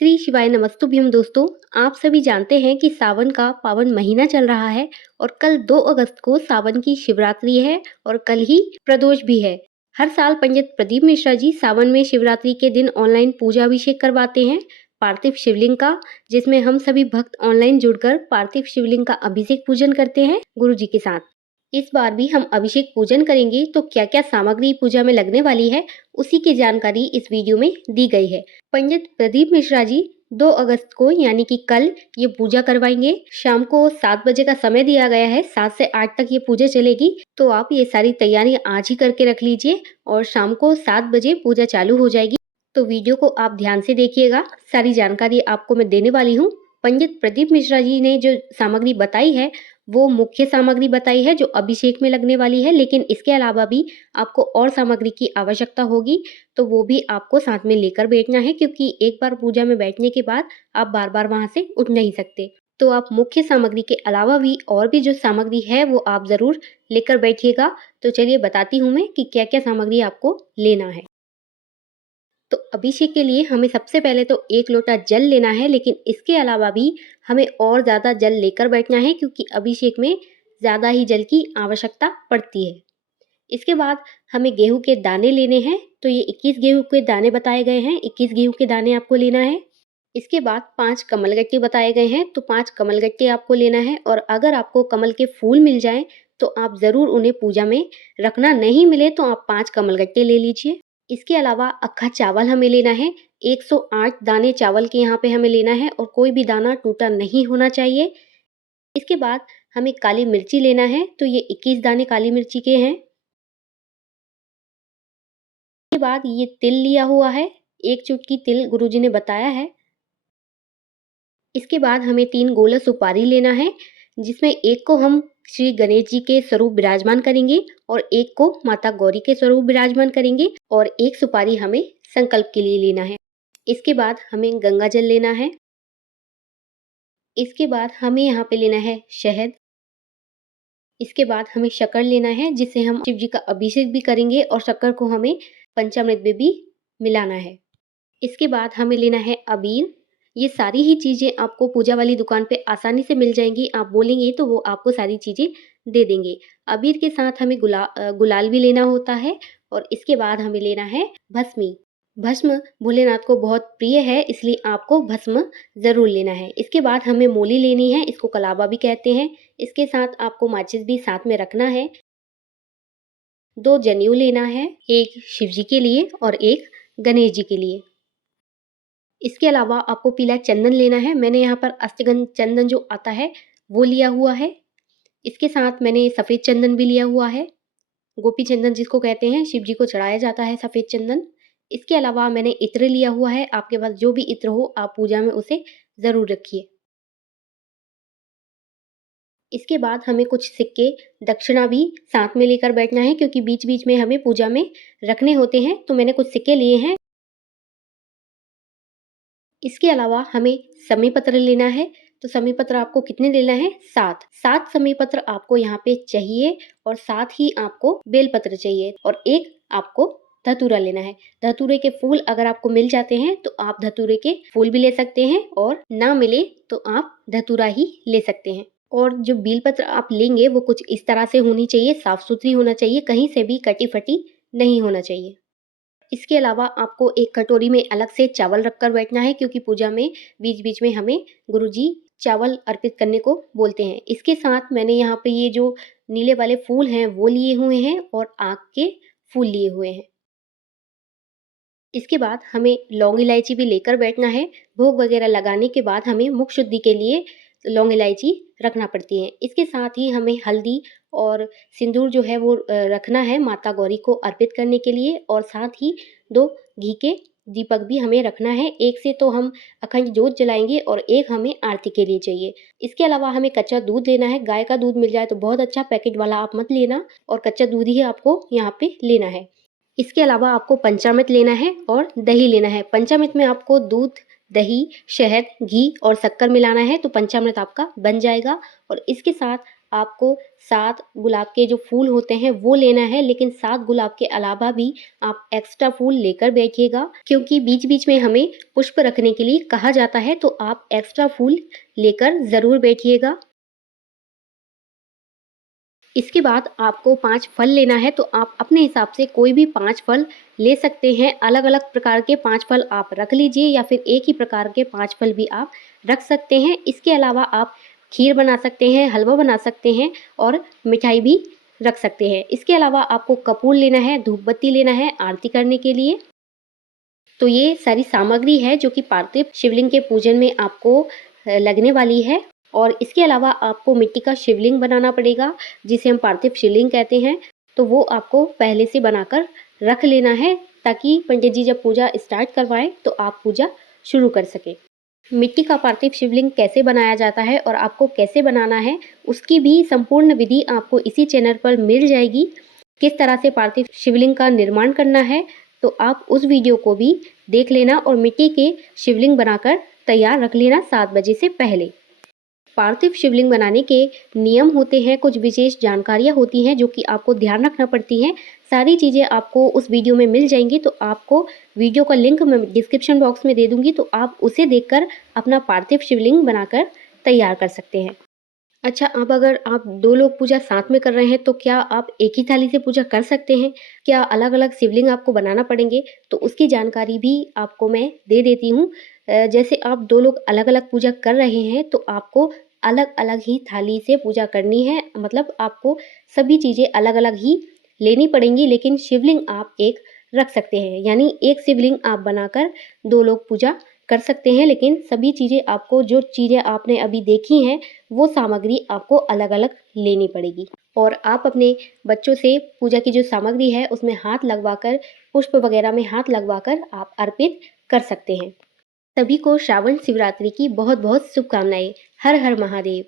श्री शिवाय नमस्तुभ्यम दोस्तों। आप सभी जानते हैं कि सावन का पावन महीना चल रहा है और कल 2 अगस्त को सावन की शिवरात्रि है और कल ही प्रदोष भी है। हर साल पंडित प्रदीप मिश्रा जी सावन में शिवरात्रि के दिन ऑनलाइन पूजा अभिषेक करवाते हैं पार्थिव शिवलिंग का, जिसमें हम सभी भक्त ऑनलाइन जुड़कर पार्थिव शिवलिंग का अभिषेक पूजन करते हैं गुरु जी के साथ। इस बार भी हम अभिषेक पूजन करेंगे, तो क्या क्या सामग्री पूजा में लगने वाली है उसी की जानकारी इस वीडियो में दी गई है। पंडित प्रदीप मिश्रा जी 2 अगस्त को यानी कि कल ये पूजा करवाएंगे। शाम को 7 बजे का समय दिया गया है, 7 से 8 तक ये पूजा चलेगी। तो आप ये सारी तैयारी आज ही करके रख लीजिए और शाम को 7 बजे पूजा चालू हो जाएगी। तो वीडियो को आप ध्यान से देखिएगा, सारी जानकारी आपको मैं देने वाली हूँ। पंडित प्रदीप मिश्रा जी ने जो सामग्री बताई है वो मुख्य सामग्री बताई है जो अभिषेक में लगने वाली है, लेकिन इसके अलावा भी आपको और सामग्री की आवश्यकता होगी, तो वो भी आपको साथ में लेकर बैठना है, क्योंकि एक बार पूजा में बैठने के बाद आप बार बार वहां से उठ नहीं सकते। तो आप मुख्य सामग्री के अलावा भी और भी जो सामग्री है वो आप जरूर लेकर बैठिएगा। तो चलिए बताती हूँ मैं कि क्या क्या सामग्री आपको लेना है। तो अभिषेक के लिए हमें सबसे पहले तो 1 लोटा जल लेना है, लेकिन इसके अलावा भी हमें और ज़्यादा जल लेकर बैठना है, क्योंकि अभिषेक में ज़्यादा ही जल की आवश्यकता पड़ती है। इसके बाद हमें गेहूं के दाने लेने हैं, तो ये 21 गेहूं के दाने बताए गए हैं, 21 गेहूं के दाने आपको लेना है। इसके बाद 5 कमलगट्टे बताए गए हैं, तो 5 कमलगट्टे आपको लेना है। और अगर आपको कमल के फूल मिल जाएं तो आप ज़रूर उन्हें पूजा में रखना, नहीं मिले तो आप 5 कमलगट्टे ले लीजिए। इसके अलावा अक्खा चावल हमें लेना है, 108 दाने चावल के यहाँ पे हमें लेना है और कोई भी दाना टूटा नहीं होना चाहिए। इसके बाद हमें काली मिर्ची लेना है, तो ये 21 दाने काली मिर्ची के हैं। इसके बाद ये तिल लिया हुआ है, 1 चुटकी तिल गुरुजी ने बताया है। इसके बाद हमें 3 गोला सुपारी लेना है, जिसमें एक को हम श्री गणेश जी के स्वरूप विराजमान करेंगे और एक को माता गौरी के स्वरूप विराजमान करेंगे और एक सुपारी हमें संकल्प के लिए लेना है। इसके बाद हमें गंगा जल लेना है। इसके बाद हमें यहाँ पे लेना है शहद। इसके बाद हमें शक्कर लेना है, जिससे हम शिव जी का अभिषेक भी करेंगे और शक्कर को हमें पंचामृत में भी मिलाना है। इसके बाद हमें लेना है अबीर। ये सारी ही चीज़ें आपको पूजा वाली दुकान पे आसानी से मिल जाएंगी, आप बोलेंगे तो वो आपको सारी चीज़ें दे देंगे। अबीर के साथ हमें गुलाल भी लेना होता है। और इसके बाद हमें लेना है भस्मी। भस्म भोलेनाथ को बहुत प्रिय है, इसलिए आपको भस्म ज़रूर लेना है। इसके बाद हमें मोली लेनी है, इसको कलावा भी कहते हैं। इसके साथ आपको माचिस भी साथ में रखना है। 2 जनेऊ लेना है, एक शिव जी के लिए और एक गणेश जी के लिए। इसके अलावा आपको पीला चंदन लेना है, मैंने यहाँ पर अष्टगंध चंदन जो आता है वो लिया हुआ है। इसके साथ मैंने सफ़ेद चंदन भी लिया हुआ है, गोपी चंदन जिसको कहते हैं, शिव जी को चढ़ाया जाता है सफ़ेद चंदन। इसके अलावा मैंने इत्र लिया हुआ है, आपके पास जो भी इत्र हो आप पूजा में उसे ज़रूर रखिए। इसके बाद हमें कुछ सिक्के दक्षिणा भी साथ में लेकर बैठना है, क्योंकि बीच बीच में हमें पूजा में रखने होते हैं। तो मैंने कुछ सिक्के लिए हैं। इसके अलावा हमें समी पत्र लेना है, तो समी पत्र आपको कितने लेना है? 7 समी पत्र आपको यहाँ पे चाहिए और साथ ही आपको बेल पत्र चाहिए और एक आपको धतूरा लेना है। धतूरे के फूल अगर आपको मिल जाते हैं तो आप धतूरे के फूल भी ले सकते हैं, और ना मिले तो आप धतूरा ही ले सकते हैं। और जो बेल पत्र आप लेंगे वो कुछ इस तरह से होनी चाहिए, साफ सुथरी होना चाहिए, कहीं से भी कटी फटी नहीं होना चाहिए। इसके अलावा आपको एक कटोरी में अलग से चावल रखकर बैठना है, क्योंकि पूजा में बीच बीच में हमें गुरुजी चावल अर्पित करने को बोलते हैं। इसके साथ मैंने यहाँ पे ये जो नीले वाले फूल हैं वो लिए हुए हैं और आक के फूल लिए हुए हैं। इसके बाद हमें लौंग इलायची भी लेकर बैठना है। भोग वगैरह लगाने के बाद हमें मुख शुद्धि के लिए लौंग इलायची रखना पड़ती है। इसके साथ ही हमें हल्दी और सिंदूर जो है वो रखना है माता गौरी को अर्पित करने के लिए, और साथ ही 2 घी के दीपक भी हमें रखना है। एक से तो हम अखंड जोत जलाएंगे और एक हमें आरती के लिए चाहिए। इसके अलावा हमें कच्चा दूध लेना है, गाय का दूध मिल जाए तो बहुत अच्छा, पैकेट वाला आप मत लेना, और कच्चा दूध ही आपको यहाँ पे लेना है। इसके अलावा आपको पंचामृत लेना है और दही लेना है। पंचामृत में आपको दूध, दही, शहद, घी और शक्कर मिलाना है, तो पंचामृत आपका बन जाएगा। और इसके साथ आपको 7 गुलाब के जो फूल होते हैं वो लेना है, लेकिन 7 गुलाब के अलावा भी आप एक्स्ट्रा फूल लेकर बैठिएगा, क्योंकि बीच-बीच में हमें पुष्प रखने के लिए कहा जाता है, तो आप एक्स्ट्रा फूल लेकर ज़रूर बैठिएगा। इसके बाद आपको 5 फल लेना है, तो आप अपने हिसाब से कोई भी 5 फल ले सकते हैं। अलग-अलग प्रकार के 5 फल आप रख लीजिए या फिर एक ही प्रकार के 5 फल भी आप रख सकते हैं। इसके अलावा आप खीर बना सकते हैं, हलवा बना सकते हैं और मिठाई भी रख सकते हैं। इसके अलावा आपको कपूर लेना है, धूप बत्ती लेना है आरती करने के लिए। तो ये सारी सामग्री है जो कि पार्थिव शिवलिंग के पूजन में आपको लगने वाली है। और इसके अलावा आपको मिट्टी का शिवलिंग बनाना पड़ेगा, जिसे हम पार्थिव शिवलिंग कहते हैं। तो वो आपको पहले से बनाकर रख लेना है, ताकि पंडित जी जब पूजा स्टार्ट करवाएं तो आप पूजा शुरू कर सकें। मिट्टी का पार्थिव शिवलिंग कैसे बनाया जाता है और आपको कैसे बनाना है, उसकी भी संपूर्ण विधि आपको इसी चैनल पर मिल जाएगी। किस तरह से पार्थिव शिवलिंग का निर्माण करना है, तो आप उस वीडियो को भी देख लेना और मिट्टी के शिवलिंग बनाकर तैयार रख लेना 7 बजे से पहले। पार्थिव शिवलिंग बनाने के नियम होते हैं, कुछ विशेष जानकारियाँ होती हैं जो कि आपको ध्यान रखना पड़ती हैं। सारी चीज़ें आपको उस वीडियो में मिल जाएंगी, तो आपको वीडियो का लिंक मैं डिस्क्रिप्शन बॉक्स में दे दूंगी, तो आप उसे देखकर अपना पार्थिव शिवलिंग बनाकर तैयार कर सकते हैं। अच्छा, अब अगर आप 2 लोग पूजा साथ में कर रहे हैं, तो क्या आप एक ही थाली से पूजा कर सकते हैं? क्या अलग-अलग शिवलिंग आपको बनाना पड़ेंगे? तो उसकी जानकारी भी आपको मैं दे देती हूँ। जैसे आप 2 लोग अलग-अलग पूजा कर रहे हैं, तो आपको अलग-अलग ही थाली से पूजा करनी है। मतलब आपको सभी चीज़ें अलग-अलग ही लेनी पड़ेंगी, लेकिन शिवलिंग आप एक रख सकते हैं। यानी एक शिवलिंग आप बनाकर 2 लोग पूजा कर सकते हैं, लेकिन सभी चीज़ें आपको, जो चीज़ें आपने अभी देखी हैं, वो सामग्री आपको अलग-अलग लेनी पड़ेगी। और आप अपने बच्चों से पूजा की जो सामग्री है उसमें हाथ लगवाकर, पुष्प वगैरह में हाथ लगवाकर आप अर्पित कर सकते हैं। सभी को श्रावण शिवरात्रि की बहुत-बहुत शुभकामनाएँ। हर हर महादेव।